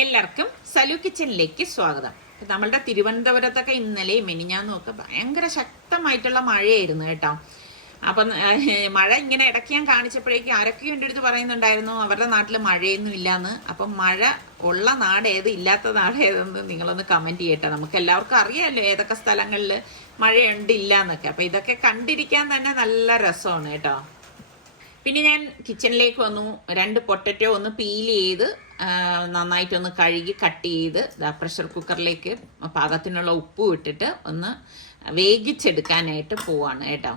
എല്ലാവർക്കും സലു കിച്ചണിലേക്ക് സ്വാഗതം. നമ്മളുടെ തിരുവനന്തപുരത്തൊക്കെ ഇന്നലെ മിനിഞ്ഞാന്നും ഒക്കെ ഭയങ്കര ശക്തമായിട്ടുള്ള മഴയായിരുന്നു കേട്ടോ. അപ്പം മഴ ഇങ്ങനെ ഇടയ്ക്ക് ഞാൻ കാണിച്ചപ്പോഴേക്കും ആരൊക്കെയും എൻ്റെ അടുത്ത് പറയുന്നുണ്ടായിരുന്നു അവരുടെ നാട്ടിൽ മഴയൊന്നും ഇല്ലാന്ന്. അപ്പം മഴ ഉള്ള നാട് ഏത്, ഇല്ലാത്ത നാട് ഏതെന്ന് നിങ്ങളൊന്ന് കമൻറ്റ് ചെയ്യട്ടെ. നമുക്ക് എല്ലാവർക്കും അറിയാമല്ലോ ഏതൊക്കെ സ്ഥലങ്ങളിൽ മഴയുണ്ട് ഇല്ല എന്നൊക്കെ. അപ്പം ഇതൊക്കെ കണ്ടിരിക്കാൻ തന്നെ നല്ല രസമാണ് കേട്ടോ. പിന്നെ ഞാൻ കിച്ചണിലേക്ക് വന്നു. 2 പൊട്ടറ്റോ ഒന്ന് പീൽ ചെയ്ത് നന്നായിട്ടൊന്ന് കഴുകി കട്ട് ചെയ്ത് പ്രഷർ കുക്കറിലേക്ക് പാകത്തിനുള്ള ഉപ്പ് ഇട്ടിട്ട് ഒന്ന് വേവിച്ചെടുക്കാനായിട്ട് പോവാണ് കേട്ടോ.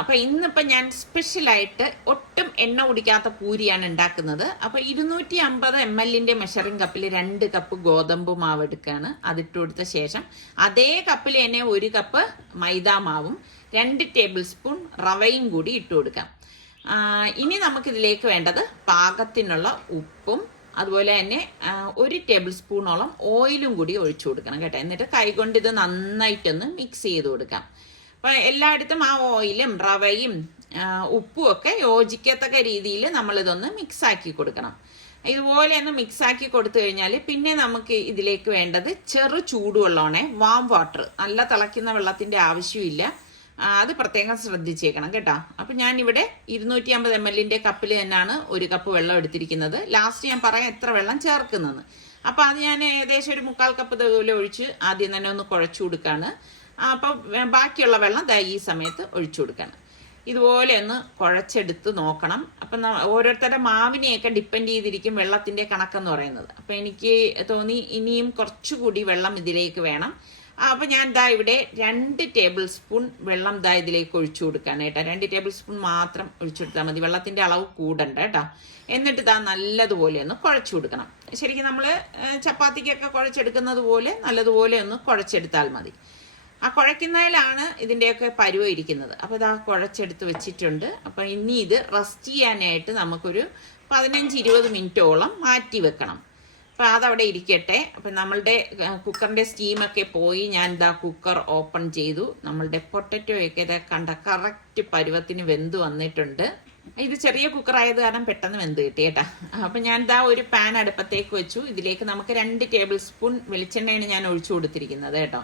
അപ്പം ഇന്നിപ്പം ഞാൻ സ്പെഷ്യലായിട്ട് ഒട്ടും എണ്ണ കുടിക്കാത്ത പൂരിയാണ് ഉണ്ടാക്കുന്നത്. അപ്പം 250 ml മെഷറിംഗ് കപ്പിൽ 2 കപ്പ് ഗോതമ്പ് മാവ് എടുക്കുകയാണ്. അതിട്ട് കൊടുത്ത ശേഷം അതേ കപ്പിൽ തന്നെ 1 കപ്പ് മൈദാ മാവും 2 ടേബിൾ സ്പൂൺ റവയും കൂടി ഇട്ട് കൊടുക്കാം. ഇനി നമുക്കിതിലേക്ക് വേണ്ടത് പാകത്തിനുള്ള ഉപ്പും അതുപോലെ തന്നെ 1 ടേബിൾ സ്പൂണോളം ഓയിലും കൂടി ഒഴിച്ചു കൊടുക്കണം കേട്ടോ. എന്നിട്ട് കൈകൊണ്ട് ഇത് നന്നായിട്ടൊന്ന് മിക്സ് ചെയ്ത് കൊടുക്കാം. അപ്പം എല്ലായിടത്തും ആ ഓയിലും റവയും ഉപ്പും ഒക്കെ യോജിക്കത്തക്ക രീതിയിൽ നമ്മളിതൊന്ന് മിക്സാക്കി കൊടുക്കണം. ഇതുപോലെ ഒന്ന് മിക്സാക്കി കൊടുത്തു കഴിഞ്ഞാൽ പിന്നെ നമുക്ക് ഇതിലേക്ക് വേണ്ടത് ചെറു ചൂടുവെള്ളമാണേ, വാം വാട്ടർ. നല്ല തിളയ്ക്കുന്ന വെള്ളത്തിൻ്റെ ആവശ്യമില്ല. അത് പ്രത്യേകം ശ്രദ്ധിച്ചേക്കണം കേട്ടോ. അപ്പം ഞാനിവിടെ 250 ml കപ്പിൽ തന്നെയാണ് 1 കപ്പ് വെള്ളം എടുത്തിരിക്കുന്നത്. ലാസ്റ്റ് ഞാൻ പറയാം എത്ര വെള്ളം ചേർക്കുന്നതെന്ന്. അപ്പം അത് ഞാൻ ഏകദേശം ഒരു 1/4 കപ്പ് ഇതുപോലെ ഒഴിച്ച് ആദ്യം തന്നെ ഒന്ന് കുഴച്ചു കൊടുക്കുകയാണ്. അപ്പം ബാക്കിയുള്ള വെള്ളം ഈ സമയത്ത് ഒഴിച്ചു കൊടുക്കണം. ഇതുപോലെ ഒന്ന് കുഴച്ചെടുത്ത് നോക്കണം. അപ്പം ഓരോരുത്തരുടെ മാവിനെയൊക്കെ ഡിപ്പെൻഡ് ചെയ്തിരിക്കും വെള്ളത്തിൻ്റെ കണക്കെന്ന് പറയുന്നത്. അപ്പം എനിക്ക് തോന്നി ഇനിയും കുറച്ചുകൂടി വെള്ളം ഇതിലേക്ക് വേണം. അപ്പം ഞാൻ ഇവിടെ 2 ടേബിൾ സ്പൂൺ വെള്ളം ഇതിലേക്ക് ഒഴിച്ചു കൊടുക്കുകയാണ് കേട്ടോ. 2 ടേബിൾ സ്പൂൺ മാത്രം ഒഴിച്ചു കൊടുത്താൽ മതി, വെള്ളത്തിൻ്റെ അളവ് കൂടണ്ട കേട്ടോ. എന്നിട്ട് നല്ലതുപോലെ ഒന്ന് കുഴച്ചു കൊടുക്കണം. ശരിക്കും നമ്മൾ ചപ്പാത്തിക്കൊക്കെ കുഴച്ചെടുക്കുന്നത് പോലെ നല്ലതുപോലെ ഒന്ന് കുഴച്ചെടുത്താൽ മതി. ആ കുഴയ്ക്കുന്നതിലാണ് ഇതിൻ്റെയൊക്കെ പരുവം ഇരിക്കുന്നത്. അപ്പോൾ കുഴച്ചെടുത്ത് വെച്ചിട്ടുണ്ട്. അപ്പം ഇനി ഇത് റെസ്റ്റ് ചെയ്യാനായിട്ട് നമുക്കൊരു 15-20 മിനിറ്റോളം മാറ്റി വെക്കണം. അപ്പം അതവിടെ ഇരിക്കട്ടെ. അപ്പം നമ്മളുടെ കുക്കറിൻ്റെ സ്റ്റീമൊക്കെ പോയി ഞാൻ കുക്കർ ഓപ്പൺ ചെയ്തു. നമ്മളുടെ പൊട്ടറ്റോയൊക്കെ കണ്ട കറക്റ്റ് പരുവത്തിന് വെന്ത് വന്നിട്ടുണ്ട്. ഇത് ചെറിയ കുക്കറായത് കാരണം പെട്ടെന്ന് വെന്ത് കിട്ടി കേട്ടോ. അപ്പം ഞാൻ ഒരു പാൻ അടുപ്പത്തേക്ക് വെച്ചു. ഇതിലേക്ക് നമുക്ക് 2 ടേബിൾ സ്പൂൺ വെളിച്ചെണ്ണയാണ് ഞാൻ ഒഴിച്ചു കൊടുത്തിരിക്കുന്നത് കേട്ടോ.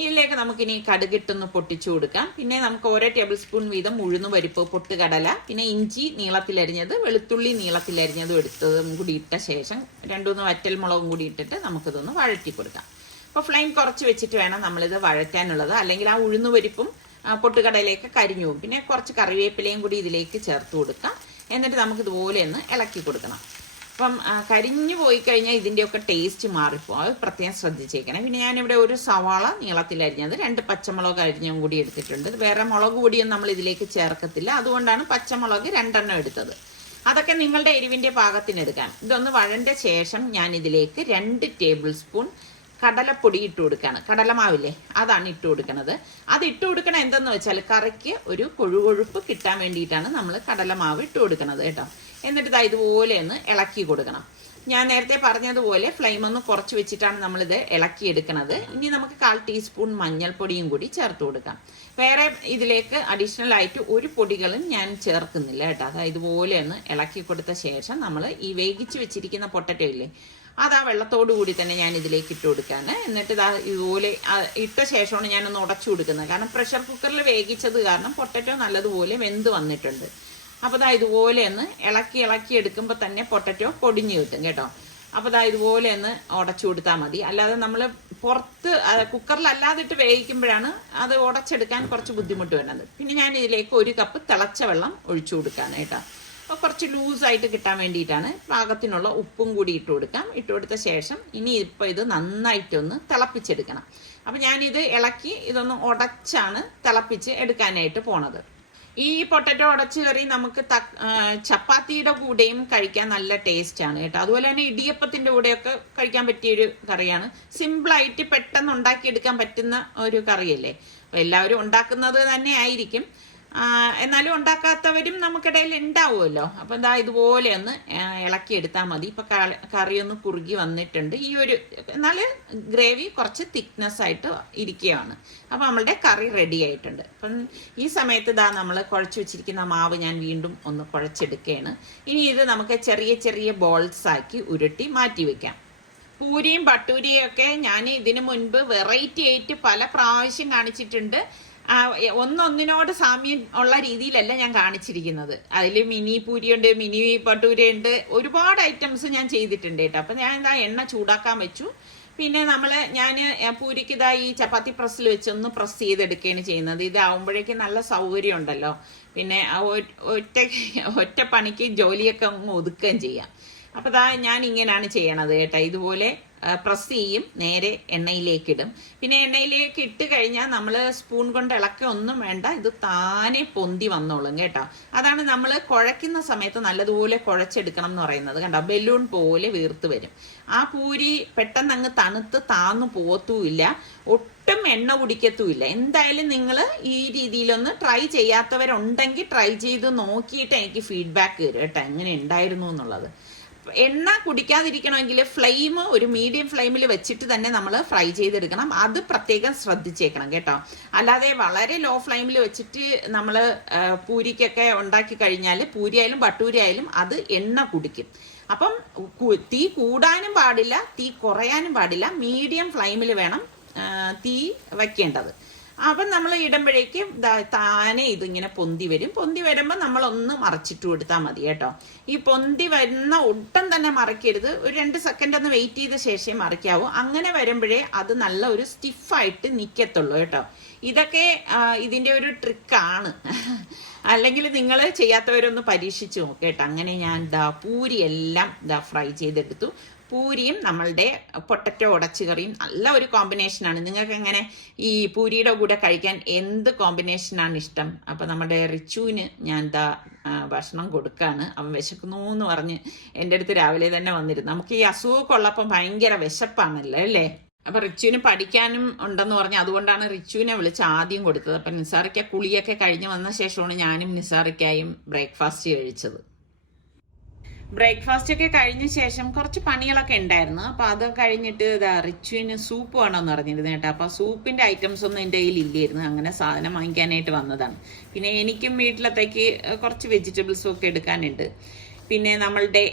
ഇതിലേക്ക് നമുക്കിനി കടുകിട്ടൊന്ന് പൊട്ടിച്ചു കൊടുക്കാം. പിന്നെ നമുക്ക് ഓരോ ടേബിൾ സ്പൂൺ വീതം ഉഴുന്ന് പരിപ്പ്, പൊട്ടുകടല, പിന്നെ ഇഞ്ചി നീളത്തിലരിഞ്ഞത്, വെളുത്തുള്ളി നീളത്തിലരിഞ്ഞതും എടുത്തതും കൂടി ഇട്ട ശേഷം 2-3 വറ്റൽമുളകും കൂടി ഇട്ടിട്ട് നമുക്കിതൊന്ന് വഴറ്റി കൊടുക്കാം. അപ്പോൾ ഫ്ലെയിം കുറച്ച് വെച്ചിട്ട് വേണം നമ്മളിത് വഴറ്റാനുള്ളത്, അല്ലെങ്കിൽ ആ ഉഴുന്ന് പരിപ്പും പൊട്ടുകടലയൊക്കെ കരിഞ്ഞു പോകും. പിന്നെ കുറച്ച് കറിവേപ്പിലയും കൂടി ഇതിലേക്ക് ചേർത്ത് കൊടുക്കാം. എന്നിട്ട് നമുക്കിതുപോലെ ഒന്ന് ഇളക്കി കൊടുക്കണം. അപ്പം കരിഞ്ഞു പോയി കഴിഞ്ഞാൽ ഇതിൻ്റെയൊക്കെ ടേസ്റ്റ് മാറിപ്പോകും. അത് പ്രത്യേകം ശ്രദ്ധിച്ചേക്കണം. പിന്നെ ഞാനിവിടെ 1 സവാള നീളത്തിലരിഞ്ഞത്, 2 പച്ചമുളക് അരിഞ്ഞും കൂടി എടുത്തിട്ടുണ്ട്. വേറെ മുളക് പൊടിയൊന്നും നമ്മൾ ഇതിലേക്ക് ചേർക്കത്തില്ല, അതുകൊണ്ടാണ് പച്ചമുളക് 2 എണ്ണം എടുത്തത്. അതൊക്കെ നിങ്ങളുടെ എരിവിൻ്റെ പാകത്തിന് എടുക്കാം. ഇതൊന്ന് വഴണ്ട ശേഷം ഞാൻ ഇതിലേക്ക് 2 ടേബിൾ സ്പൂൺ കടലപ്പൊടി ഇട്ട് കൊടുക്കുകയാണ്. കടലമാവില്ലേ, അതാണ് ഇട്ട് കൊടുക്കുന്നത്. അത് ഇട്ട് കൊടുക്കണം എന്തെന്ന് വെച്ചാൽ കറിക്ക് ഒരു കൊഴുകൊഴുപ്പ് കിട്ടാൻ വേണ്ടിയിട്ടാണ് നമ്മൾ കടലമാവ് ഇട്ട് കൊടുക്കുന്നത് കേട്ടോ. എന്നിട്ട് ഇതുപോലെ ഒന്ന് ഇളക്കി കൊടുക്കണം. ഞാൻ നേരത്തെ പറഞ്ഞതുപോലെ ഫ്ലെയിം ഒന്ന് കുറച്ച് വെച്ചിട്ടാണ് നമ്മളിത് ഇളക്കിയെടുക്കുന്നത്. ഇനി നമുക്ക് 1/4 ടീസ്പൂൺ മഞ്ഞൾപ്പൊടിയും കൂടി ചേർത്ത് കൊടുക്കാം. വേറെ ഇതിലേക്ക് അഡീഷണൽ ആയിട്ട് ഒരു പൊടികളും ഞാൻ ചേർക്കുന്നില്ല കേട്ടോ. ഇതുപോലെ ഒന്ന് ഇളക്കി കൊടുത്ത ശേഷം നമ്മൾ ഈ വേവിച്ച് വെച്ചിരിക്കുന്ന പൊട്ടറ്റോ ഇല്ലേ, അത് ആ വെള്ളത്തോടു കൂടി തന്നെ ഞാൻ ഇതിലേക്ക് ഇട്ട് കൊടുക്കാണ്. എന്നിട്ട് ഇതുപോലെ ഇട്ട ശേഷമാണ് ഞാനൊന്ന് ഉടച്ചു കൊടുക്കുന്നത്. കാരണം പ്രഷർ കുക്കറിൽ വേവിച്ചത് കാരണം പൊട്ടറ്റോ നല്ലതുപോലെ വെന്ത് വന്നിട്ടുണ്ട്. അപ്പോൾ ഇതുപോലെ ഒന്ന് ഇളക്കി എടുക്കുമ്പോൾ തന്നെ പൊട്ടറ്റോ പൊടിഞ്ഞു കിട്ടും കേട്ടോ. അപ്പോൾ ഇതുപോലെ ഒന്ന് ഉടച്ചു കൊടുത്താൽ മതി. അല്ലാതെ നമ്മൾ പുറത്ത് കുക്കറിലല്ലാതിട്ട് വേവിക്കുമ്പോഴാണ് അത് ഉടച്ചെടുക്കാൻ കുറച്ച് ബുദ്ധിമുട്ട് വരുന്നത്. പിന്നെ ഞാൻ ഇതിലേക്ക് 1 കപ്പ് തിളച്ച വെള്ളം ഒഴിച്ചു കൊടുക്കാണ് കേട്ടോ. അപ്പോൾ കുറച്ച് ലൂസായിട്ട് കിട്ടാൻ വേണ്ടിയിട്ടാണ്. പാകത്തിനുള്ള ഉപ്പും കൂടി ഇട്ട് കൊടുക്കാം. ഇട്ട് കൊടുത്ത ശേഷം ഇനി ഇത് നന്നായിട്ടൊന്ന് തിളപ്പിച്ചെടുക്കണം. അപ്പോൾ ഞാനിത് ഇളക്കി ഇതൊന്ന് ഉടച്ചാണ് തിളപ്പിച്ച് എടുക്കാനായിട്ട് പോണത്. ഈ പൊട്ടറ്റോ ഉടച്ച് കറി നമുക്ക് ചപ്പാത്തിയുടെ കൂടെയും കഴിക്കാൻ നല്ല ടേസ്റ്റാണ് കേട്ടോ. അതുപോലെ തന്നെ ഇടിയപ്പത്തിൻ്റെ കൂടെയൊക്കെ കഴിക്കാൻ പറ്റിയൊരു കറിയാണ്. സിമ്പിളായിട്ട് പെട്ടെന്ന് ഉണ്ടാക്കിയെടുക്കാൻ പറ്റുന്ന ഒരു കറിയല്ലേ. അപ്പോൾ എല്ലാവരും ഉണ്ടാക്കുന്നത് തന്നെ ആയിരിക്കും. എന്നാലും ഉണ്ടാക്കാത്തവരും നമുക്കിടയിൽ ഉണ്ടാവുമല്ലോ. അപ്പം ഇതുപോലെ ഒന്ന് ഇളക്കിയെടുത്താൽ മതി. ഇപ്പം കറിയൊന്ന് കുറുകി വന്നിട്ടുണ്ട്. ഈ ഒരു എന്നാൽ ഗ്രേവി കുറച്ച് തിക്നെസ് ആയിട്ട് ഇരിക്കുകയാണ്. അപ്പം നമ്മളുടെ കറി റെഡി ആയിട്ടുണ്ട്. അപ്പം ഈ സമയത്ത് നമ്മൾ കുഴച്ച് വെച്ചിരിക്കുന്ന മാവ് ഞാൻ വീണ്ടും ഒന്ന് കുഴച്ചെടുക്കുകയാണ്. ഇനി ഇത് നമുക്ക് ചെറിയ ചെറിയ ബോൾസ് ആക്കി ഉരുട്ടി മാറ്റി വെക്കാം. പൂരിയും പട്ടൂരിയും ഒക്കെ ഞാൻ ഇതിനു മുൻപ് വെറൈറ്റി ആയിട്ട് പല പ്രാവശ്യം കാണിച്ചിട്ടുണ്ട്. ഒന്നൊന്നിനോട് സാമ്യം ഉള്ള രീതിയിലല്ല ഞാൻ കാണിച്ചിരിക്കുന്നത്. അതിൽ മിനി പൂരിയുണ്ട്, മിനി പട്ടൂരയുണ്ട്, ഒരുപാട് ഐറ്റംസ് ഞാൻ ചെയ്തിട്ടുണ്ട് കേട്ടോ. അപ്പം ഞാൻ എന്താ എണ്ണ ചൂടാക്കാൻ വെച്ചു. പിന്നെ ഞാൻ പൂരിക്ക് ഇതാ ഈ ചപ്പാത്തി പ്രസ്സിൽ വെച്ചൊന്ന് പ്രസ് ചെയ്തെടുക്കുകയാണ് ചെയ്യുന്നത്. ഇതാവുമ്പോഴേക്കും നല്ല സൗകര്യം ഉണ്ടല്ലോ. പിന്നെ ഒറ്റ പണിക്ക് ജോലിയൊക്കെ അങ്ങ് ഒതുക്കുകയും ചെയ്യാം. അപ്പോൾ ഞാൻ ഇങ്ങനെയാണ് ചെയ്യണത് കേട്ടോ. ഇതുപോലെ പ്രസ് ചെയ്യും, നേരെ എണ്ണയിലേക്ക് ഇടും. പിന്നെ എണ്ണയിലേക്ക് ഇട്ട് കഴിഞ്ഞാൽ നമ്മൾ സ്പൂൺ കൊണ്ട് ഇളക്ക ഒന്നും വേണ്ട, ഇത് താനെ പൊന്തി വന്നോളും കേട്ടോ. അതാണ് നമ്മൾ കുഴയ്ക്കുന്ന സമയത്ത് നല്ലതുപോലെ കുഴച്ചെടുക്കണം എന്ന് പറയുന്നത്. കണ്ടോ, ബലൂൺ പോലെ വീർത്ത് വരും. ആ പൂരി പെട്ടെന്ന് അങ്ങ് തണുത്ത് താന്നു പോത്തുമില്ല, ഒട്ടും എണ്ണ കുടിക്കത്തുമില്ല. എന്തായാലും നിങ്ങൾ ഈ രീതിയിലൊന്ന് ട്രൈ ചെയ്യാത്തവരുണ്ടെങ്കിൽ ട്രൈ ചെയ്ത് നോക്കിയിട്ട് എനിക്ക് ഫീഡ്ബാക്ക് തരും കേട്ടോ, എങ്ങനെ ഉണ്ടായിരുന്നു എന്നുള്ളത്. എണ്ണ കുടിക്കാതിരിക്കണമെങ്കിൽ ഫ്ലെയിം ഒരു മീഡിയം ഫ്ലെയിമിൽ വെച്ചിട്ട് തന്നെ നമ്മൾ ഫ്രൈ ചെയ്തെടുക്കണം. അത് പ്രത്യേകം ശ്രദ്ധിച്ചേക്കണം കേട്ടോ. അല്ലാതെ വളരെ ലോ ഫ്ലെയിമിൽ വെച്ചിട്ട് നമ്മൾ പൂരിക്കൊക്കെ ഉണ്ടാക്കി കഴിഞ്ഞാൽ, പൂരിയായാലും ഭട്ടൂരിയായാലും അത് എണ്ണ കുടിക്കും. അപ്പം തീ കൂടാനും പാടില്ല, തീ കുറയാനും പാടില്ല, മീഡിയം ഫ്ലെയിമിൽ വേണം തീ വയ്ക്കേണ്ടത്. അപ്പം നമ്മൾ ഇടുമ്പോഴേക്കും താനെ ഇതിങ്ങനെ പൊന്തി വരും. പൊന്തി വരുമ്പോൾ നമ്മളൊന്ന് മറച്ചിട്ട് കൊടുത്താൽ മതി കേട്ടോ. ഈ പൊന്തി വരുന്ന ഒട്ടും തന്നെ മറക്കരുത്, ഒരു 2 സെക്കൻഡ് ഒന്ന് വെയിറ്റ് ചെയ്ത ശേഷം മറിക്കാവൂ. അങ്ങനെ വരുമ്പോഴേ അത് നല്ല ഒരു സ്റ്റിഫായിട്ട് നിൽക്കത്തുള്ളൂ കേട്ടോ. ഇതൊക്കെ ഇതിൻ്റെ ഒരു ട്രിക്കാണ്. അല്ലെങ്കിൽ നിങ്ങൾ ചെയ്യാത്തവരൊന്ന് പരീക്ഷിച്ച് നോക്കേട്ടോ. അങ്ങനെ ഞാൻ പൂരി എല്ലാം ഫ്രൈ ചെയ്തെടുത്തു. പൂരിയും നമ്മളുടെ പൊട്ടറ്റോ ഉടച്ചു കറിയും നല്ല ഒരു കോമ്പിനേഷനാണ്. നിങ്ങൾക്ക് എങ്ങനെ ഈ പൂരിയുടെ കൂടെ കഴിക്കാൻ എന്ത് കോമ്പിനേഷനാണ് ഇഷ്ടം? അപ്പോൾ നമ്മുടെ റിച്ചുവിന് ഞാൻ ഭക്ഷണം കൊടുക്കുകയാണ്. അവൻ വിശക്കുന്നു എന്ന് പറഞ്ഞ് എൻ്റെ അടുത്ത് രാവിലെ തന്നെ വന്നിരുന്നു. നമുക്ക് ഈ അസുഖമൊക്കെ ഉള്ളപ്പം ഭയങ്കര വിശപ്പാണല്ലോ അല്ലേ. അപ്പം റിച്ചുവിന് പഠിക്കാനും ഉണ്ടെന്ന് പറഞ്ഞ് അതുകൊണ്ടാണ് റിച്ചുവിനെ വിളിച്ച് ആദ്യം കൊടുത്തത്. അപ്പം നിസാറിക്ക കുളിയൊക്കെ കഴിഞ്ഞ് വന്ന ശേഷമാണ് ഞാനും നിസാറിക്കായും ബ്രേക്ക്ഫാസ്റ്റ് കഴിച്ചത്. ബ്രേക്ക്ഫാസ്റ്റ് ഒക്കെ കഴിഞ്ഞ ശേഷം കുറച്ച് പണികളൊക്കെ ഉണ്ടായിരുന്നു. അപ്പോൾ അത് കഴിഞ്ഞിട്ട് റിച്ചുവിന് സൂപ്പ് വേണമെന്ന് പറഞ്ഞിരുന്നു കേട്ടോ. അപ്പോൾ സൂപ്പിൻ്റെ ഐറ്റംസ് ഒന്നും എൻ്റെ കയ്യിൽ ഇല്ലായിരുന്നു. അങ്ങനെ സാധനം വാങ്ങിക്കാനായിട്ട് വന്നതാണ്. പിന്നെ എനിക്കും വീട്ടിലത്തേക്ക് കുറച്ച് വെജിറ്റബിൾസും ഒക്കെ എടുക്കാനുണ്ട്. പിന്നെ നമ്മളുടെ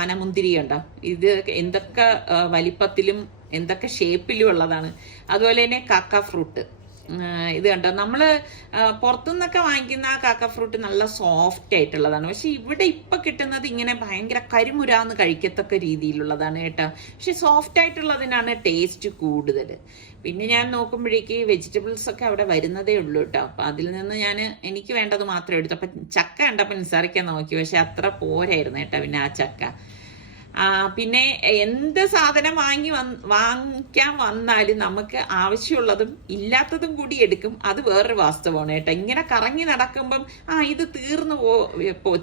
ആനമുന്തിരി ഉണ്ടോ, ഇത് എന്തൊക്കെ വലിപ്പത്തിലും എന്തൊക്കെ ഷേപ്പിലും ഉള്ളതാണ്. അതുപോലെ തന്നെ കാക്ക ഫ്രൂട്ട്, ഇത് കണ്ടോ, നമ്മൾ പുറത്തുനിന്നൊക്കെ വാങ്ങിക്കുന്ന ആ കാക്ക ഫ്രൂട്ട് നല്ല സോഫ്റ്റ് ആയിട്ടുള്ളതാണ്. പക്ഷെ ഇവിടെ ഇപ്പൊ കിട്ടുന്നത് ഇങ്ങനെ ഭയങ്കര കരിമുരാന്ന് കഴിക്കത്തക്ക രീതിയിലുള്ളതാണ് കേട്ടോ. പക്ഷെ സോഫ്റ്റ് ആയിട്ടുള്ളതിനാണ് ടേസ്റ്റ് കൂടുതൽ. പിന്നെ ഞാൻ നോക്കുമ്പോഴേക്ക് വെജിറ്റബിൾസ് ഒക്കെ അവിടെ വരുന്നതേ ഉള്ളൂ കേട്ടോ. അപ്പൊ അതിൽ നിന്ന് എനിക്ക് വേണ്ടത് മാത്രം എടുത്തു. അപ്പൊ ചക്ക കണ്ടപ്പോൾ നിസാറിക്കാൻ നോക്കി, പക്ഷെ അത്ര പോരായിരുന്നു കേട്ടോ. പിന്നെ ആ ചക്ക പിന്നെ എന്ത് സാധനം വാങ്ങിക്കാൻ വന്നാലും നമുക്ക് ആവശ്യമുള്ളതും ഇല്ലാത്തതും കൂടി എടുക്കും. അത് വേറൊരു വാസ്തവമാണ് കേട്ടോ. ഇങ്ങനെ കറങ്ങി നടക്കുമ്പം ഇത്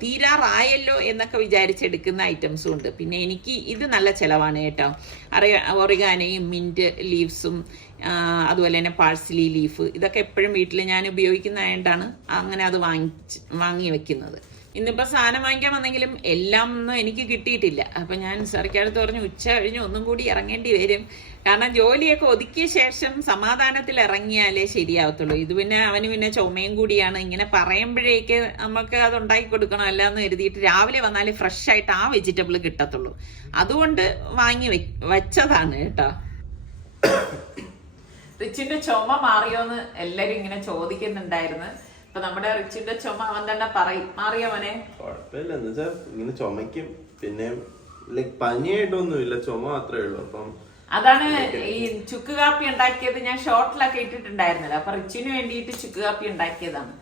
തീരാറായല്ലോ എന്നൊക്കെ വിചാരിച്ചെടുക്കുന്ന ഐറ്റംസും ഉണ്ട്. പിന്നെ എനിക്ക് ഇത് നല്ല ചിലവാണ് കേട്ടോ. ഒറിഗാനയും മിന്റ് ലീവ്സും അതുപോലെ തന്നെ പാഴ്സലി ലീഫ്, ഇതൊക്കെ എപ്പോഴും വീട്ടിൽ ഞാൻ ഉപയോഗിക്കുന്നതായതുകൊണ്ടാണ് അങ്ങനെ അത് വാങ്ങി വെക്കുന്നത്. ഇന്നിപ്പോൾ സാധനം വാങ്ങിക്കാൻ വന്നെങ്കിലും എല്ലാം ഒന്നും എനിക്ക് കിട്ടിയിട്ടില്ല. അപ്പം ഞാൻ സർക്കാരത്ത് പറഞ്ഞു ഉച്ച കഴിഞ്ഞ് ഒന്നും കൂടി ഇറങ്ങേണ്ടി വരും. കാരണം ജോലിയൊക്കെ ഒതുക്കിയ ശേഷം സമാധാനത്തിൽ ഇറങ്ങിയാലേ ശരിയാവത്തുള്ളൂ. ഇത് പിന്നെ അവന് പിന്നെ ചുമയും കൂടിയാണ്. ഇങ്ങനെ പറയുമ്പോഴേക്ക് നമുക്ക് അത് ഉണ്ടാക്കി കൊടുക്കണമല്ല എന്ന് കരുതിയിട്ട് രാവിലെ വന്നാൽ ഫ്രഷ് ആയിട്ട് ആ വെജിറ്റബിൾ കിട്ടത്തുള്ളൂ. അതുകൊണ്ട് വാങ്ങി വെച്ചതാണ് കേട്ടോ. റിച്ചിന്റെ ചുമ മാറിയോന്ന് എല്ലാരും ഇങ്ങനെ ചോദിക്കുന്നുണ്ടായിരുന്നു. അപ്പൊ നമ്മുടെ റിച്ചിന്റെ ചുമ അവൻ തന്നെ പറയും, മാറിയോ മോനെ? കുഴപ്പമില്ല, എന്ന് വെച്ചാൽ ഇങ്ങനെ ചുമക്കും. പിന്നെ പനിയായിട്ടൊന്നുമില്ല, ചുമ മാത്രമേ ഉള്ളൂ. അപ്പം അതാണ് ഈ ചുക്ക് കാപ്പി ഉണ്ടാക്കിയത്. ഞാൻ ഷോർട്ടിലൊക്കെ ഇട്ടിട്ടുണ്ടായിരുന്നല്ലോ. അപ്പൊ റിച്ചിന് വേണ്ടിയിട്ട് ചുക്ക് കാപ്പി ഉണ്ടാക്കിയതാണ്.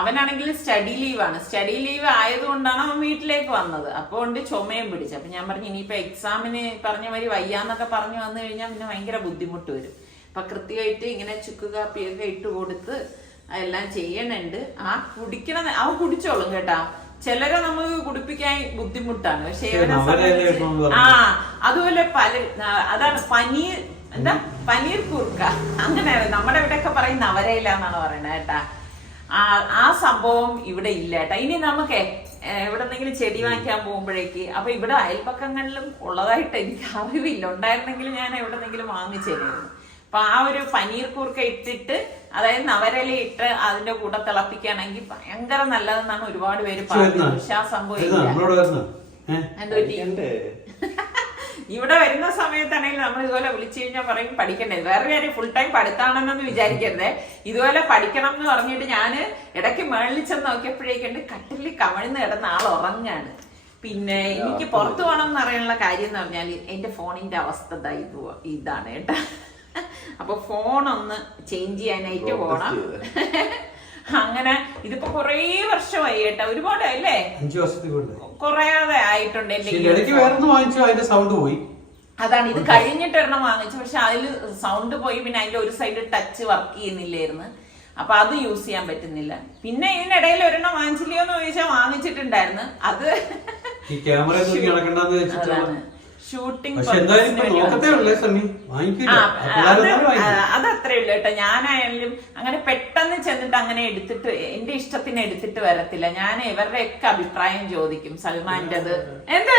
അവനാണെങ്കിൽ സ്റ്റഡി ലീവാണ്. സ്റ്റഡി ലീവ് ആയതുകൊണ്ടാണ് അവൻ വീട്ടിലേക്ക് വന്നത്. അപ്പോൾ കൊണ്ട് ചുമയും പിടിച്ചു. അപ്പൊ ഞാൻ പറഞ്ഞു ഇനിയിപ്പോ എക്സാമിന് പറഞ്ഞ മാതിരി വയ്യാന്നൊക്കെ പറഞ്ഞു വന്നു കഴിഞ്ഞാൽ പിന്നെ ഭയങ്കര ബുദ്ധിമുട്ട് വരും. അപ്പൊ കൃത്യമായിട്ട് ഇങ്ങനെ ചുക്ക് കാപ്പിയൊക്കെ ഇട്ട് കൊടുത്ത് എല്ലാം ചെയ്യണുണ്ട്. അവൻ കുടിച്ചോളും കേട്ടാ. ചിലരെ നമുക്ക് കുടിപ്പിക്കാൻ ബുദ്ധിമുട്ടാണ്. പക്ഷെ അതുപോലെ അതാണ് പനീർ കൂർക്ക, അങ്ങനെ നമ്മുടെ ഇവിടെയൊക്കെ പറയും നവരയില എന്നാണ് പറയുന്നത് കേട്ടാ. ആ സംഭവം ഇവിടെ ഇല്ല കേട്ടാ. ഇനി നമുക്ക് എവിടെന്നെങ്കിലും ചെടി വാങ്ങിക്കാൻ പോകുമ്പോഴേക്ക്, അപ്പൊ ഇവിടെ അയൽപ്പക്കങ്ങളിലും ഉള്ളതായിട്ട് എനിക്ക് അറിവില്ല. ഉണ്ടായിരുന്നെങ്കിൽ ഞാൻ എവിടെന്നെങ്കിലും വാങ്ങിച്ചേരായിരുന്നു. അപ്പൊ ആ ഒരു പനീർ കൂർക്ക ഇട്ടിട്ട്, അതായത് നവരല ഇട്ട് അതിന്റെ കൂടെ തിളപ്പിക്കുകയാണെങ്കിൽ ഭയങ്കര നല്ലതെന്നാണ് ഒരുപാട് പേര് പറയുന്നത്. പക്ഷെ ആ സംഭവം ഇവിടെ വരുന്ന സമയത്താണെങ്കിൽ നമ്മൾ ഇതുപോലെ വിളിച്ചു കഴിഞ്ഞാൽ പറയും പഠിക്കണ്ടേ. വേറെ കാര്യം ഫുൾ ടൈം പഠിത്താണെന്നൊന്നും വിചാരിക്കരുതേ. ഇതുപോലെ പഠിക്കണം എന്ന് പറഞ്ഞിട്ട് ഞാൻ ഇടയ്ക്ക് മേളിൽ ചെന്ന് നോക്കിയപ്പോഴേക്കുണ്ട് കട്ടിലിൽ കമിഴ്ന്ന് കിടന്ന ആൾ ഉറങ്ങാണ്. പിന്നെ എനിക്ക് പുറത്തു പോകണം എന്ന് അറിയാനുള്ള കാര്യം എന്ന് പറഞ്ഞാൽ എന്റെ ഫോണിന്റെ അവസ്ഥ ഇതാണ് കേട്ടാ. അപ്പൊ ഫോൺ ഒന്ന് ചേഞ്ച് ചെയ്യാനായിട്ട് പോണം. അങ്ങനെ ഇതിപ്പോ കൊറേ വർഷമായി കേട്ടാ, ഒരുപാട് അല്ലേ, 5 വർഷത്തിൽ കുറയാതെ ആയിട്ടുണ്ട്. സൗണ്ട് പോയി. അതാണ് ഇത് കഴിഞ്ഞിട്ട് ഒരെണ്ണം വാങ്ങിച്ചു, പക്ഷെ അതില് സൗണ്ട് പോയി. പിന്നെ അതിന്റെ ഒരു സൈഡ് ടച്ച് വർക്ക് ചെയ്യുന്നില്ലായിരുന്നു, അപ്പൊ അത് യൂസ് ചെയ്യാൻ പറ്റുന്നില്ല. പിന്നെ ഇതിനിടയിൽ ഒരെണ്ണം വാങ്ങിച്ചില്ലയോ എന്ന് ചോദിച്ചാൽ വാങ്ങിച്ചിട്ടുണ്ടായിരുന്നു. അത് ഷൂട്ടിംഗ് അതത്രേ ഉള്ളു കേട്ടോ. ഞാനായാലും അങ്ങനെ പെട്ടെന്ന് ചെന്നിട്ട് അങ്ങനെ എടുത്തിട്ട് എന്റെ ഇഷ്ടത്തിന് എടുത്തിട്ട് വരത്തില്ല. ഞാൻ ഇവരുടെ ഒക്കെ അഭിപ്രായം ചോദിക്കും. സൽമാന്റേത് എന്താ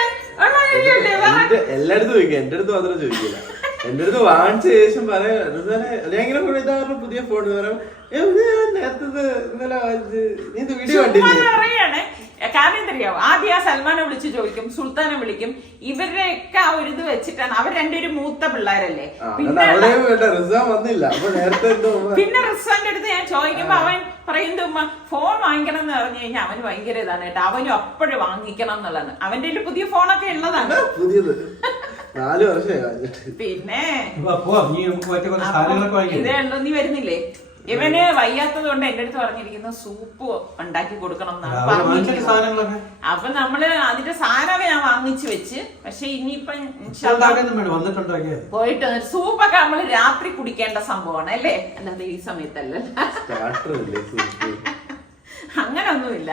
എല്ലായിടത്തും ചോദിക്കാം, എന്റെ അടുത്ത് മാത്രം ചോദിക്കില്ല. എന്റെ അടുത്ത് വാങ്ങിച്ച ശേഷം പറയാം ഞാൻ ഇങ്ങനെ പുതിയ ഫോൺ നേരത്തെ ഇന്നലെ വാങ്ങിച്ച് നീ ഇത് വീഡിയോ പറയാണ്. കാരണം എന്തറിയാവോ, ആദ്യം ആ സൽമാനെ വിളിച്ച് ചോദിക്കും, സുൽത്താനെ വിളിക്കും. ഇവരുടെ ഒക്കെ ആ ഒരു ഇത് വെച്ചിട്ടാണ്. അവർ രണ്ടുപേരും മൂത്ത പിള്ളേരല്ലേ. പിന്നെ റിസ്വാന്റെ അടുത്ത് ഞാൻ ചോദിക്കുമ്പോ അവൻ പറയുന്നത് ഉമ്മ ഫോൺ വാങ്ങിക്കണം എന്ന് പറഞ്ഞു കഴിഞ്ഞാൽ അവന് ഭയങ്കര ഇതാണ് കേട്ടോ. അവനും അപ്പോഴും വാങ്ങിക്കണം എന്നുള്ളതാണ്. അവന്റെ പുതിയ ഫോണൊക്കെ ഉള്ളതാണ്, പുതിയത് 4 വർഷമായി. പിന്നെ ഇതേ ഉള്ളൂ. നീ വരുന്നില്ലേ? ഇവന് വയ്യാത്തത് കൊണ്ട് എന്റെ അടുത്ത് പറഞ്ഞിരിക്കുന്ന സൂപ്പ് ഉണ്ടാക്കി കൊടുക്കണം എന്നാണ് പറഞ്ഞിരിക്കുന്നത്. അപ്പൊ നമ്മള് അതിന്റെ സാധനമൊക്കെ ഞാൻ വാങ്ങിച്ചു വെച്ച്, പക്ഷെ ഇനിയിപ്പം പോയിട്ട് സൂപ്പൊക്കെ നമ്മള് രാത്രി കുടിക്കേണ്ട സംഭവമാണ് അല്ലേ, അല്ലാതെ ഈ സമയത്തല്ല. അങ്ങനൊന്നുമില്ല.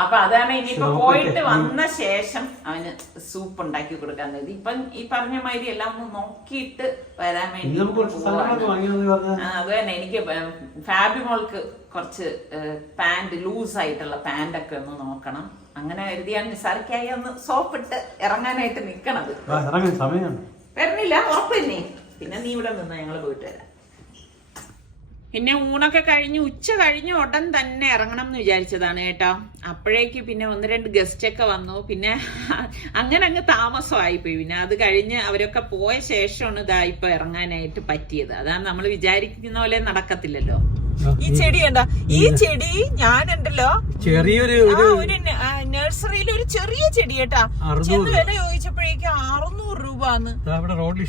അപ്പൊ അതാണ് ഇനിയിപ്പോ പോയിട്ട് വന്ന ശേഷം അവന് സൂപ്പ് ഉണ്ടാക്കി കൊടുക്കാൻ തരുന്നത്. ഇപ്പം ഈ പറഞ്ഞ മാതിരി എല്ലാം ഒന്ന് നോക്കിയിട്ട് വരാൻ വേണ്ടി. അത് തന്നെ എനിക്ക് ഫാബിമോൾക്ക് കുറച്ച് പാന്റ് ലൂസ് ആയിട്ടുള്ള പാന്റൊക്കെ ഒന്ന് നോക്കണം. അങ്ങനെ കരുതിയാണ് നിസാർക്കായി ഒന്ന് സോപ്പിട്ട് ഇറങ്ങാനായിട്ട് നിക്കണത്. വരുന്നില്ല ഉറപ്പില്ലേ? പിന്നെ നീ ഇവിടെ നിന്നാ ഞങ്ങള് പോയിട്ട് വരാം. പിന്നെ ഊണൊക്കെ കഴിഞ്ഞ് ഉച്ച കഴിഞ്ഞ് ഉടൻ തന്നെ ഇറങ്ങണം എന്ന് വിചാരിച്ചതാണ് കേട്ടോ. അപ്പോഴേക്ക് പിന്നെ 1-2 ഗസ്റ്റ് ഒക്കെ വന്നു. പിന്നെ അങ്ങനെ അങ്ങ് താമസമായിപ്പോയി. പിന്നെ അത് കഴിഞ്ഞ് അവരൊക്കെ പോയ ശേഷമാണ് ഇതാ ഇപ്പൊ ഇറങ്ങാനായിട്ട് പറ്റിയത്. അതാണ് നമ്മൾ വിചാരിക്കുന്ന പോലെ നടക്കത്തില്ലല്ലോ. ഈ ചെടി കണ്ട, ഈ ചെടി ഞാനുണ്ടല്ലോ ചെറിയൊരു നഴ്സറിയിൽ ഒരു ചെറിയ ചെടി കേട്ടാ, ചെന്ന് വില ചോദിച്ചപ്പോഴേക്കും 600 രൂപ റോഡിൽ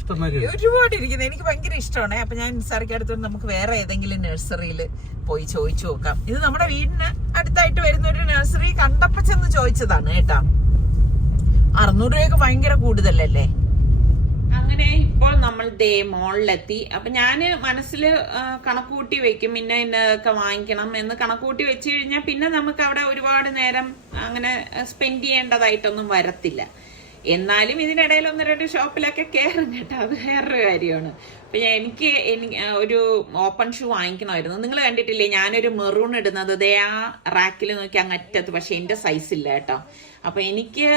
ഒരുപാട് ഇരിക്കുന്നത്. എനിക്ക് ഭയങ്കര ഇഷ്ടമാണ്. അപ്പൊ ഞാൻ നിസാറിക്ക് അടുത്തോണ്ട് നമുക്ക് വേറെ ഏതെങ്കിലും നഴ്സറിയിൽ പോയി ചോദിച്ചു നോക്കാം. ഇത് നമ്മുടെ വീടിന് അടുത്തായിട്ട് വരുന്ന ഒരു നഴ്സറി കണ്ടപ്പോ ചെന്ന് ചോദിച്ചതാണ് കേട്ടാ. 600 രൂപയൊക്കെ ഭയങ്കര കൂടുതലല്ലേ. അങ്ങനെ ഇപ്പോൾ നമ്മൾ മോളിലെത്തി. അപ്പൊ ഞാന് മനസ്സിൽ കണക്കൂട്ടി വെക്കും, പിന്നെ ഇന്നതൊക്കെ വാങ്ങിക്കണം എന്ന് കണക്കൂട്ടി വെച്ച് കഴിഞ്ഞാൽ പിന്നെ നമുക്ക് അവിടെ ഒരുപാട് നേരം അങ്ങനെ സ്പെൻഡ് ചെയ്യേണ്ടതായിട്ടൊന്നും വരത്തില്ല. എന്നാലും ഇതിനിടയിൽ 1-2 ഷോപ്പിലൊക്കെ കയറും കേട്ടോ, അത് വേറൊരു കാര്യമാണ്. അപ്പൊ എനിക്ക് ഒരു ഓപ്പൺ ഷൂ വാങ്ങിക്കണമായിരുന്നു. നിങ്ങൾ കണ്ടിട്ടില്ലേ ഞാനൊരു മെറൂൺ ഇടുന്നത്? ദേ ആ റാക്കിൽ നോക്കി അങ്ങറ്റത്ത്, പക്ഷെ എന്റെ സൈസ് ഇല്ല കേട്ടോ. അപ്പൊ എനിക്ക്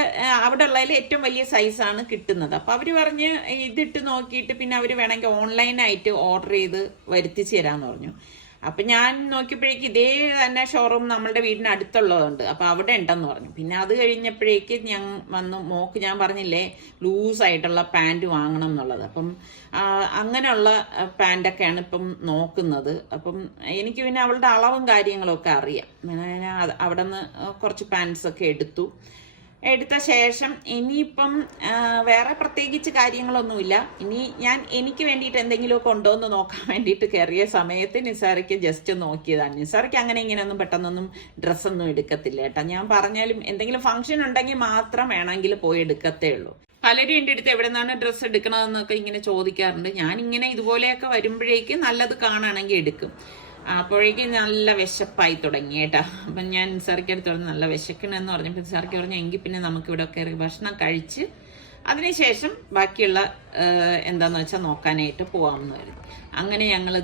അവിടെ ഉള്ളതിൽ ഏറ്റവും വലിയ സൈസാണ് കിട്ടുന്നത്. അപ്പൊ അവര് പറഞ്ഞ് ഇതിട്ട് നോക്കിയിട്ട് പിന്നെ അവര് വേണമെങ്കിൽ ഓൺലൈനായിട്ട് ഓർഡർ ചെയ്ത് വരുത്തിച്ചു തരാന്ന് പറഞ്ഞു. അപ്പൊ ഞാൻ നോക്കിയപ്പോഴേക്ക് ഇതേ തന്നെ ഷോറൂം നമ്മളുടെ വീടിന് അടുത്തുള്ളതുണ്ട്. അപ്പൊ അവിടെ ഉണ്ടെന്ന് പറഞ്ഞു. പിന്നെ അത് കഴിഞ്ഞപ്പോഴേക്ക് ഞാൻ വന്നു മോക്ക് ഞാൻ പറഞ്ഞില്ലേ ലൂസായിട്ടുള്ള പാൻറ് വാങ്ങണം എന്നുള്ളത്. അപ്പം അങ്ങനെയുള്ള പാൻറ്റൊക്കെയാണ് ഇപ്പം നോക്കുന്നത്. അപ്പം എനിക്ക് പിന്നെ അവളുടെ അളവും കാര്യങ്ങളൊക്കെ അറിയാം. അവിടെ നിന്ന് കുറച്ച് പാൻസൊക്കെ എടുത്ത ശേഷം ഇനിയിപ്പം വേറെ പ്രത്യേകിച്ച് കാര്യങ്ങളൊന്നുമില്ല. ഇനി എനിക്ക് വേണ്ടിയിട്ട് എന്തെങ്കിലുമൊക്കെ ഉണ്ടോ എന്ന് നോക്കാൻ വേണ്ടിയിട്ട് കയറിയ സമയത്ത് നിസാറയ്ക്ക് ജസ്റ്റ് നോക്കിയതാണ്. നിസാറയ്ക്ക് അങ്ങനെ ഇങ്ങനെയൊന്നും പെട്ടെന്നൊന്നും ഡ്രസ്സൊന്നും എടുക്കത്തില്ല കേട്ടോ. ഞാൻ പറഞ്ഞാലും എന്തെങ്കിലും ഫംഗ്ഷൻ ഉണ്ടെങ്കിൽ മാത്രം വേണമെങ്കിൽ പോയി എടുക്കത്തേ ഉള്ളൂ. പലരും എൻ്റെ അടുത്ത് എവിടെ നിന്നാണ് ഡ്രസ്സ് എടുക്കണതെന്നൊക്കെ ഇങ്ങനെ ചോദിക്കാറുണ്ട്. ഞാനിങ്ങനെ ഇതുപോലെയൊക്കെ വരുമ്പോഴേക്കും നല്ലത് കാണുകയാണെങ്കിൽ എടുക്കും. അപ്പോഴേക്കും നല്ല വിശപ്പായി തുടങ്ങി കേട്ടാ. അപ്പം ഞാൻ നിസാറിക്ക് അടുത്ത് പറഞ്ഞു നല്ല വിശക്കണമെന്ന് പറഞ്ഞപ്പോൾ നിസാറിക്ക് പറഞ്ഞു എങ്കിൽ പിന്നെ നമുക്കിവിടെ കയറി ഭക്ഷണം കഴിച്ച് അതിനുശേഷം ബാക്കിയുള്ള എന്താന്ന് വെച്ചാൽ നോക്കാനായിട്ട് പോവാമെന്ന് പറഞ്ഞു. അങ്ങനെ ഞങ്ങൾ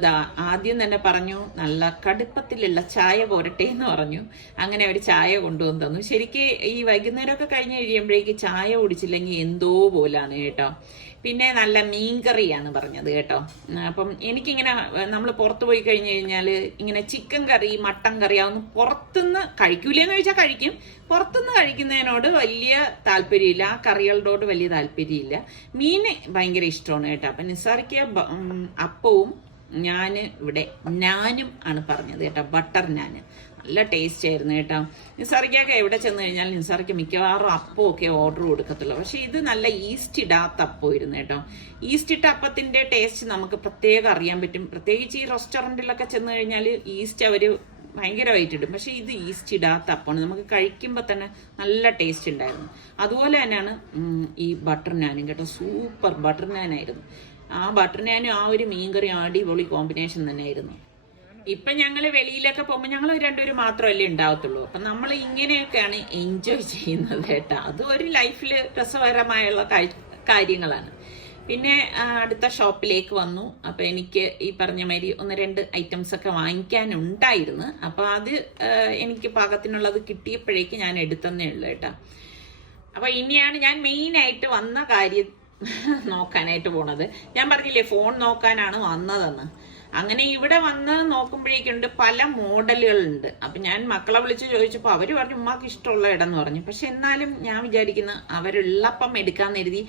ആദ്യം തന്നെ പറഞ്ഞു നല്ല കടുപ്പത്തിലുള്ള ചായ പോരട്ടെ എന്ന് പറഞ്ഞു. അങ്ങനെ അവർ ചായ കൊണ്ടുവന്ന് തന്നു. ശരിക്കും ഈ വൈകുന്നേരമൊക്കെ കഴിഞ്ഞ് കഴിയുമ്പോഴേക്ക് ചായ കുടിച്ചില്ലെങ്കിൽ എന്തോ പോലാണ് കേട്ടോ. പിന്നെ നല്ല മീൻകറിയാണ് പറഞ്ഞത് കേട്ടോ. അപ്പം എനിക്കിങ്ങനെ നമ്മൾ പുറത്ത് പോയി കഴിഞ്ഞ് കഴിഞ്ഞാൽ ഇങ്ങനെ ചിക്കൻ കറി മട്ടൻ കറി അതൊന്നും പുറത്തുനിന്ന് കഴിക്കൂലെന്ന് ചോദിച്ചാൽ കഴിക്കും. പുറത്തുനിന്ന് കഴിക്കുന്നതിനോട് വലിയ താല്പര്യമില്ല, ആ കറികളോട് വലിയ താല്പര്യമില്ല. മീൻ ഭയങ്കര ഇഷ്ടമാണ് കേട്ടോ. അപ്പം നിസാറിക്ക് അപ്പവും ഞാനും ആണ് പറഞ്ഞത് കേട്ടോ, ബട്ടർ നാന്. നല്ല ടേസ്റ്റ് ആയിരുന്നു കേട്ടോ. നിസാറിക്കൊക്കെ എവിടെ ചെന്ന് കഴിഞ്ഞാൽ നിസാറിക്ക് മിക്കവാറും അപ്പമൊക്കെ ഓർഡർ കൊടുക്കത്തുള്ളൂ. പക്ഷെ ഇത് നല്ല ഈസ്റ്റ് ഇടാത്ത അപ്പമായിരുന്നു കേട്ടോ. ഈസ്റ്റ് ഇട്ട അപ്പത്തിന്റെ ടേസ്റ്റ് നമുക്ക് പ്രത്യേകം അറിയാൻ പറ്റും. പ്രത്യേകിച്ച് ഈ റെസ്റ്റോറൻറ്റിലൊക്കെ ചെന്ന് കഴിഞ്ഞാൽ ഈസ്റ്റ് അവർ ഭയങ്കരമായിട്ട് ഇടും. പക്ഷെ ഇത് ഈസ്റ്റ് ഇടാത്ത അപ്പമാണ്. നമുക്ക് കഴിക്കുമ്പോൾ തന്നെ നല്ല ടേസ്റ്റ് ഉണ്ടായിരുന്നു. അതുപോലെ തന്നെയാണ് ഈ ബട്ടർ നാനും കേട്ടോ. സൂപ്പർ ബട്ടർ നാനായിരുന്നു. ആ ബട്ടർ നാനും ആ ഒരു മീൻകറി അടിപൊളി കോമ്പിനേഷൻ തന്നെയായിരുന്നു. ഇപ്പം ഞങ്ങൾ വെളിയിലൊക്കെ പോകുമ്പോൾ ഞങ്ങൾ രണ്ടുപേരും മാത്രമല്ലേ ഉണ്ടാവത്തുള്ളൂ. അപ്പം നമ്മൾ ഇങ്ങനെയൊക്കെയാണ് എൻജോയ് ചെയ്യുന്നത് കേട്ടോ. അത് ഒരു ലൈഫിൽ രസകരമായുള്ള കാര്യങ്ങളാണ്. പിന്നെ അടുത്ത ഷോപ്പിലേക്ക് വന്നു. അപ്പം എനിക്ക് ഈ പറഞ്ഞ മാതിരി 1-2 ഐറ്റംസ് ഒക്കെ വാങ്ങിക്കാനുണ്ടായിരുന്നു. അപ്പം അത് എനിക്ക് പാകത്തിനുള്ളത് കിട്ടിയപ്പോഴേക്ക് ഞാൻ എടുത്തന്നേ ഉള്ളൂ കേട്ടോ. അപ്പം ഇനിയാണ് ഞാൻ മെയിനായിട്ട് വന്ന കാര്യം നോക്കാനായിട്ട് പോണത്. ഞാൻ പറഞ്ഞില്ലേ ഫോൺ നോക്കാനാണ് വന്നതെന്ന്. അങ്ങനെ ഇവിടെ വന്ന് നോക്കുമ്പോഴേക്കുണ്ട് പല മോഡലുകളുണ്ട്. അപ്പൊ ഞാൻ മക്കളെ വിളിച്ച് ചോദിച്ചപ്പോൾ അവര് പറഞ്ഞു ഉമ്മാക്ക് ഇഷ്ടമുള്ള ഇടം എന്ന് പറഞ്ഞു. പക്ഷെ എന്നാലും ഞാൻ വിചാരിക്കുന്നു അവരുള്ളപ്പം എടുക്കാന്ന് കരുതി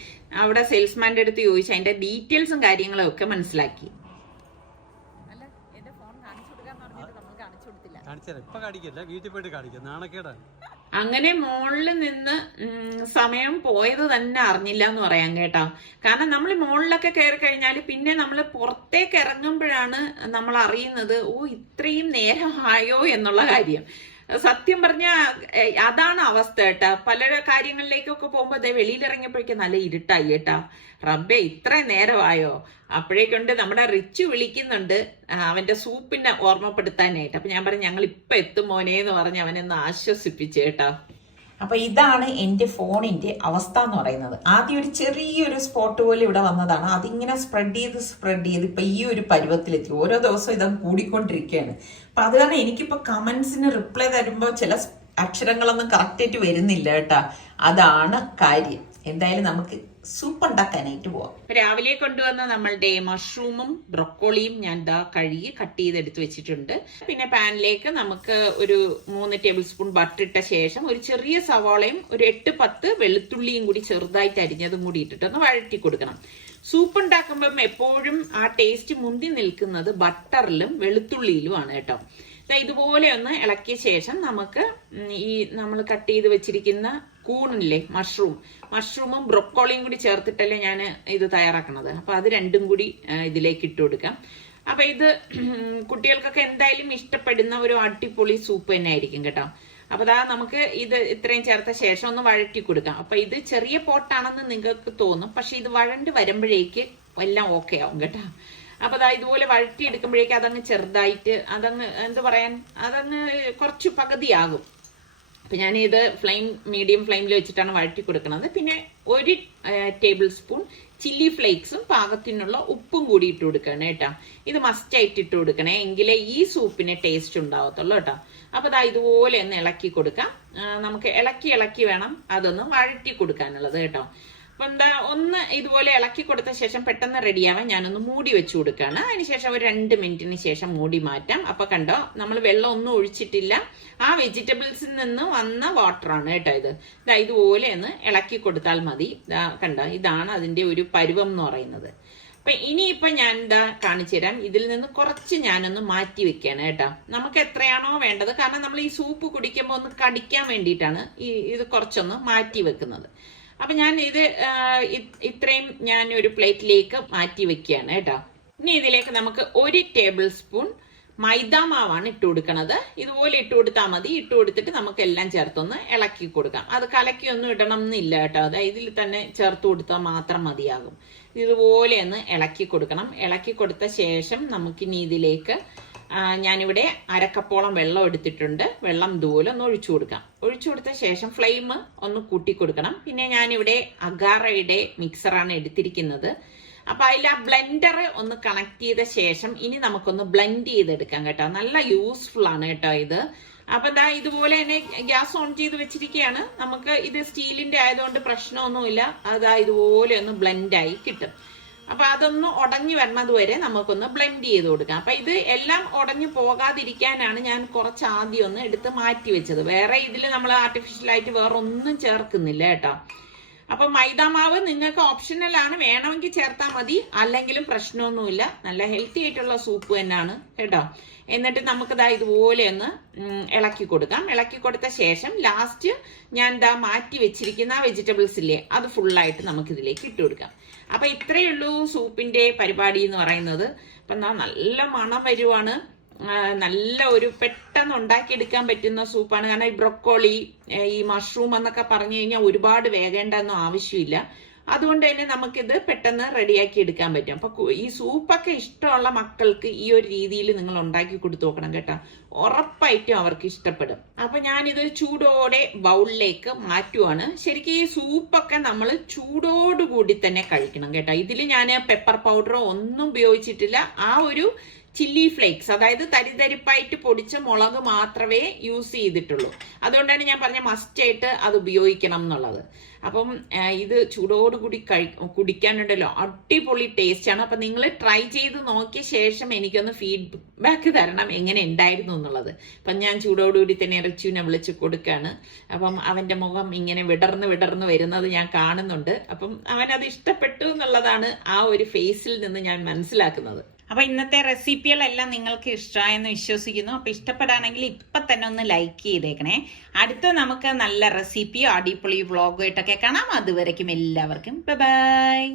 അവിടെ സെയിൽസ്മാൻ്റെ അടുത്ത് ചോദിച്ചു അതിന്റെ ഡീറ്റെയിൽസും കാര്യങ്ങളും ഒക്കെ മനസ്സിലാക്കി. അങ്ങനെ മോളിൽ നിന്ന് സമയം പോയത് തന്നെ അറിഞ്ഞില്ല എന്ന് പറയാം കേട്ടോ. കാരണം നമ്മൾ മോളിലൊക്കെ കയറി കഴിഞ്ഞാൽ പിന്നെ നമ്മൾ പുറത്തേക്ക് ഇറങ്ങുമ്പോഴാണ് നമ്മൾ അറിയുന്നത് ഇത്രയും നേരം ആയോ എന്നുള്ള കാര്യം. സത്യം പറഞ്ഞാൽ അതാണ് അവസ്ഥ കേട്ടാ. പല കാര്യങ്ങളിലേക്കൊക്കെ പോകുമ്പോൾ അതേ വെളിയിലിറങ്ങിയപ്പോഴേക്കും നല്ല ഇരുട്ടായി കേട്ടാ. റബ്ബേ ഇത്ര നേരമായോ? അപ്പോഴേക്കൊണ്ട് നമ്മുടെ റിച്ചു വിളിക്കുന്നുണ്ട് അവന്റെ സൂപ്പിനെ ഓർമ്മപ്പെടുത്താനായിട്ട്. അപ്പൊ ഞാൻ പറഞ്ഞു ഞങ്ങൾ ഇപ്പൊ എത്തും മോനെ എന്ന് പറഞ്ഞ് അവനൊന്ന് ആശ്വസിപ്പിച്ചു കേട്ടാ. അപ്പൊ ഇതാണ് എൻ്റെ ഫോണിന്റെ അവസ്ഥ എന്ന് പറയുന്നത്. ആദ്യം ഒരു ചെറിയൊരു സ്പോട്ട് പോലെ ഇവിടെ വന്നതാണ്. അതിങ്ങനെ സ്പ്രെഡ് ചെയ്ത് ഇപ്പൊ ഈ ഒരു പരുവത്തിലെത്തി. ഓരോ ദിവസവും ഇതങ്ങ് കൂടിക്കൊണ്ടിരിക്കുകയാണ്. അപ്പൊ അത് കാരണം എനിക്കിപ്പോ കമന്റ്സിന് റിപ്ലൈ തരുമ്പോൾ ചില അക്ഷരങ്ങളൊന്നും കറക്റ്റായിട്ട് വരുന്നില്ല കേട്ടാ. അതാണ് കാര്യം. എന്തായാലും നമുക്ക് സൂപ്പ് ഉണ്ടാക്കാനായിട്ട് പോവാം. രാവിലെ കൊണ്ടുവന്ന നമ്മളുടെ മഷ്റൂമും ബ്രൊക്കോളിയും ഞാൻ കഴുകി കട്ട് ചെയ്തെടുത്ത് വെച്ചിട്ടുണ്ട്. പിന്നെ പാനിലേക്ക് നമുക്ക് ഒരു 3 ടേബിൾ സ്പൂൺ ബട്ടർ ഇട്ട ശേഷം ഒരു ചെറിയ സവാളയും ഒരു 8-10 വെളുത്തുള്ളിയും കൂടി ചെറുതായിട്ട് അരിഞ്ഞതും കൂടി ഇട്ടിട്ടൊന്ന് വഴറ്റി കൊടുക്കണം. സൂപ്പ് ഉണ്ടാക്കുമ്പം എപ്പോഴും ആ ടേസ്റ്റ് മുന്തി നിൽക്കുന്നത് ബട്ടറിലും വെളുത്തുള്ളിയിലുമാണ് കേട്ടോ. ഇതുപോലെ ഒന്ന് ഇളക്കിയ ശേഷം നമുക്ക് ഈ നമ്മൾ കട്ട് ചെയ്ത് വെച്ചിരിക്കുന്ന കൂണില്ലേ മഷ്റൂമും ബ്രൊക്കോളിയും കൂടി ചേർത്തിട്ടല്ലേ ഞാൻ ഇത് തയ്യാറാക്കണത്. അപ്പൊ അത് രണ്ടും കൂടി ഇതിലേക്ക് ഇട്ട് കൊടുക്കാം. അപ്പൊ ഇത് കുട്ടികൾക്കൊക്കെ എന്തായാലും ഇഷ്ടപ്പെടുന്ന ഒരു അടിപൊളി സൂപ്പ് തന്നെ ആയിരിക്കും കേട്ടോ. അപ്പൊ നമുക്ക് ഇത് ഇത്രയും ചേർത്ത ശേഷം ഒന്ന് വഴറ്റി കൊടുക്കാം. അപ്പൊ ഇത് ചെറിയ പോട്ടാണെന്ന് നിങ്ങൾക്ക് തോന്നും, പക്ഷെ ഇത് വഴണ്ട് വരുമ്പോഴേക്ക് എല്ലാം ഓക്കെ ആവും കേട്ടോ. അപ്പൊ ഇതുപോലെ വഴറ്റി എടുക്കുമ്പോഴേക്ക് അതങ്ങ് ചെറുതായിട്ട് അതങ്ങ് കുറച്ച് പകുതിയാകും. അപ്പൊ ഞാനിത് മീഡിയം ഫ്ലെയിമിൽ വെച്ചിട്ടാണ് വഴറ്റി കൊടുക്കുന്നത്. പിന്നെ 1 ടേബിൾ സ്പൂൺ ചില്ലി ഫ്ലേക്സും പാകത്തിനുള്ള ഉപ്പും കൂടി ഇട്ട് കൊടുക്കണം കേട്ടോ. ഇത് മസ്റ്റ് ആയിട്ട് ഇട്ട് കൊടുക്കണേ, എങ്കിലേ ഈ സൂപ്പിന് ടേസ്റ്റ് ഉണ്ടാവത്തുള്ളൂ കേട്ടോ. അപ്പൊ ഇതുപോലെ ഒന്ന് ഇളക്കി കൊടുക്കാം. നമുക്ക് ഇളക്കി വേണം അതൊന്ന് വഴറ്റി കൊടുക്കാനുള്ളത് കേട്ടോ. അപ്പൊ ഒന്ന് ഇതുപോലെ ഇളക്കി കൊടുത്ത ശേഷം പെട്ടെന്ന് റെഡിയാവാൻ ഞാനൊന്ന് മൂടി വെച്ചു കൊടുക്കുകയാണ്. അതിനുശേഷം ഒരു 2 മിനിറ്റിന് ശേഷം മൂടി മാറ്റാം. അപ്പൊ കണ്ടോ നമ്മൾ വെള്ളം ഒന്നും ഒഴിച്ചിട്ടില്ല, ആ വെജിറ്റബിൾസിൽ നിന്ന് വന്ന വാട്ടറാണ് കേട്ടോ ഇത്. ഇതുപോലെ ഒന്ന് ഇളക്കി കൊടുത്താൽ മതി. കണ്ടോ ഇതാണ് അതിന്റെ ഒരു പരുവം എന്ന് പറയുന്നത്. അപ്പൊ ഇനിയിപ്പൊ ഞാൻ കാണിച്ചു തരാം. ഇതിൽ നിന്ന് കുറച്ച് ഞാനൊന്ന് മാറ്റി വെക്കാണ് കേട്ടോ. നമുക്ക് എത്രയാണോ വേണ്ടത്, കാരണം നമ്മൾ ഈ സൂപ്പ് കുടിക്കുമ്പോൾ ഒന്ന് കടിക്കാൻ വേണ്ടിയിട്ടാണ് ഇത് കുറച്ചൊന്ന് മാറ്റി വെക്കുന്നത്. അപ്പൊ ഞാൻ ഇത് ഇത്രയും ഞാൻ ഒരു പ്ലേറ്റിലേക്ക് മാറ്റി വെക്കുകയാണ് കേട്ടോ. ഇനി ഇതിലേക്ക് നമുക്ക് 1 ടേബിൾ സ്പൂൺ മൈദാമാവാണ് ഇട്ട് കൊടുക്കണത്. ഇതുപോലെ ഇട്ട് കൊടുത്താൽ മതി. ഇട്ട് കൊടുത്തിട്ട് നമുക്ക് എല്ലാം ചേർത്തൊന്ന് ഇളക്കി കൊടുക്കാം. അത് കലക്കിയൊന്നും ഇടണം എന്നില്ല കേട്ടോ. ഇതിൽ തന്നെ ചേർത്ത് കൊടുത്താൽ മാത്രം മതിയാകും. ഇതുപോലെ ഒന്ന് ഇളക്കി കൊടുക്കണം. ഇളക്കി കൊടുത്ത ശേഷം നമുക്കിനി ഇതിലേക്ക് ഞാനിവിടെ 1/2 കപ്പോളം വെള്ളം എടുത്തിട്ടുണ്ട്. വെള്ളം ഇതുപോലെ ഒന്ന് ഒഴിച്ചു കൊടുക്കാം. ഒഴിച്ചു കൊടുത്ത ശേഷം ഫ്ലെയിം ഒന്ന് കൂട്ടി കൊടുക്കണം. പിന്നെ ഞാനിവിടെ അഗാറയുടെ മിക്സറാണ് എടുത്തിരിക്കുന്നത്. അപ്പൊ അതിൽ ആ ബ്ലെൻഡർ ഒന്ന് കണക്ട് ചെയ്ത ശേഷം ഇനി നമുക്കൊന്ന് ബ്ലെൻഡ് ചെയ്തെടുക്കാം കേട്ടോ. നല്ല യൂസ്ഫുൾ ആണ് കേട്ടോ ഇത്. അപ്പൊ ദാ ഇതുപോലെ തന്നെ ഗ്യാസ് ഓൺ ചെയ്ത് വെച്ചിരിക്കുകയാണ്. നമുക്ക് ഇത് സ്റ്റീലിന്റെ ആയതുകൊണ്ട് പ്രശ്നമൊന്നുമില്ല. അതാ ഇതുപോലെ ഒന്ന് ബ്ലെൻഡായി കിട്ടും. അപ്പൊ അതൊന്ന് ഉടഞ്ഞു വരണത് വരെ നമുക്കൊന്ന് ബ്ലെൻഡ് ചെയ്ത് കൊടുക്കാം. അപ്പൊ ഇത് എല്ലാം ഉടഞ്ഞു പോകാതിരിക്കാനാണ് ഞാൻ കുറച്ച് ആദ്യം ഒന്ന് എടുത്ത് മാറ്റി വെച്ചത്. വേറെ ഇതിൽ നമ്മൾ ആർട്ടിഫിഷ്യലായിട്ട് വേറെ ഒന്നും ചേർക്കുന്നില്ല കേട്ടോ. അപ്പൊ മൈദാമാവ് നിങ്ങൾക്ക് ഓപ്ഷണൽ ആണ്, വേണമെങ്കിൽ ചേർത്താൽ മതി, അല്ലെങ്കിലും പ്രശ്നമൊന്നുമില്ല. നല്ല ഹെൽത്തി ആയിട്ടുള്ള സൂപ്പ് തന്നെയാണ് കേട്ടോ. എന്നിട്ട് നമുക്കിതാ ഇതുപോലെ ഒന്ന് ഇളക്കി കൊടുക്കാം. ഇളക്കി കൊടുത്ത ശേഷം ലാസ്റ്റ് ഞാൻ ഇതാ മാറ്റി വെച്ചിരിക്കുന്ന വെജിറ്റബിൾസ് ഇല്ലേ, അത് ഫുള്ളായിട്ട് നമുക്കിതിലേക്ക് ഇട്ട് കൊടുക്കാം. അപ്പൊ ഇത്രയേ ഉള്ളൂ സൂപ്പിന്റെ പരിപാടി എന്ന് പറയുന്നത്. അപ്പൊ നല്ല മണം വരുവാണ്. നല്ല ഒരു പെട്ടെന്ന് ഉണ്ടാക്കിയെടുക്കാൻ പറ്റുന്ന സൂപ്പാണ്. കാരണം ഈ ബ്രൊക്കോളി, ഈ മഷ്റൂം എന്നൊക്കെ പറഞ്ഞു കഴിഞ്ഞാൽ ഒരുപാട് വേകേണ്ടെന്നും ആവശ്യമില്ല. അതുകൊണ്ട് തന്നെ നമുക്കിത് പെട്ടെന്ന് റെഡിയാക്കി എടുക്കാൻ പറ്റും. അപ്പൊ ഈ സൂപ്പൊക്കെ ഇഷ്ടമുള്ള മക്കൾക്ക് ഈ ഒരു രീതിയിൽ നിങ്ങൾ ഉണ്ടാക്കി കൊടുത്തു നോക്കണം കേട്ടോ. ഉറപ്പായിട്ടും അവർക്ക് ഇഷ്ടപ്പെടും. അപ്പൊ ഞാനിത് ചൂടോടെ ബൗളിലേക്ക് മാറ്റുവാണ്. ശരിക്കും ഈ സൂപ്പൊക്കെ നമ്മൾ ചൂടോടുകൂടി തന്നെ കഴിക്കണം കേട്ടോ. ഇതിൽ ഞാൻ പെപ്പർ പൗഡറോ ഒന്നും ഉപയോഗിച്ചിട്ടില്ല. ആ ഒരു ചില്ലി ഫ്ലേക്സ്, അതായത് തരിതരിപ്പായിട്ട് പൊടിച്ച മുളക് മാത്രമേ യൂസ് ചെയ്തിട്ടുള്ളൂ. അതുകൊണ്ടാണ് ഞാൻ പറഞ്ഞ മസ്റ്റായിട്ട് അത് ഉപയോഗിക്കണം എന്നുള്ളത്. അപ്പം ഇത് ചൂടോടുകൂടി കുടിക്കാനുണ്ടല്ലോ, അടിപൊളി ടേസ്റ്റാണ്. അപ്പം നിങ്ങൾ ട്രൈ ചെയ്ത് നോക്കിയ ശേഷം എനിക്കൊന്ന് ഫീഡ്ബാക്ക് തരണം എങ്ങനെ ഉണ്ടായിരുന്നു എന്നുള്ളത്. അപ്പം ഞാൻ ചൂടോടുകൂടി തന്നെ ഇറച്ചുവിനെ വിളിച്ച് കൊടുക്കുകയാണ്. അപ്പം അവൻ്റെ മുഖം ഇങ്ങനെ വിടർന്ന് വരുന്നത് ഞാൻ കാണുന്നുണ്ട്. അപ്പം അവനത് ഇഷ്ടപ്പെട്ടു എന്നുള്ളതാണ് ആ ഒരു ഫേസിൽ നിന്ന് ഞാൻ മനസ്സിലാക്കുന്നത്. അപ്പൊ ഇന്നത്തെ റെസിപ്പികളെല്ലാം നിങ്ങൾക്ക് ഇഷ്ടമായെന്ന് വിശ്വസിക്കുന്നു. അപ്പൊ ഇഷ്ടപ്പെടാണെങ്കിൽ ഇപ്പൊ തന്നെ ഒന്ന് ലൈക്ക് ചെയ്തേക്കണേ. അടുത്ത നമുക്ക് നല്ല റെസിപ്പിയോ അടിപൊളി വ്ളോഗോ ആയിട്ടൊക്കെ കാണാം. അതുവരയ്ക്കും എല്ലാവർക്കും ബൈ.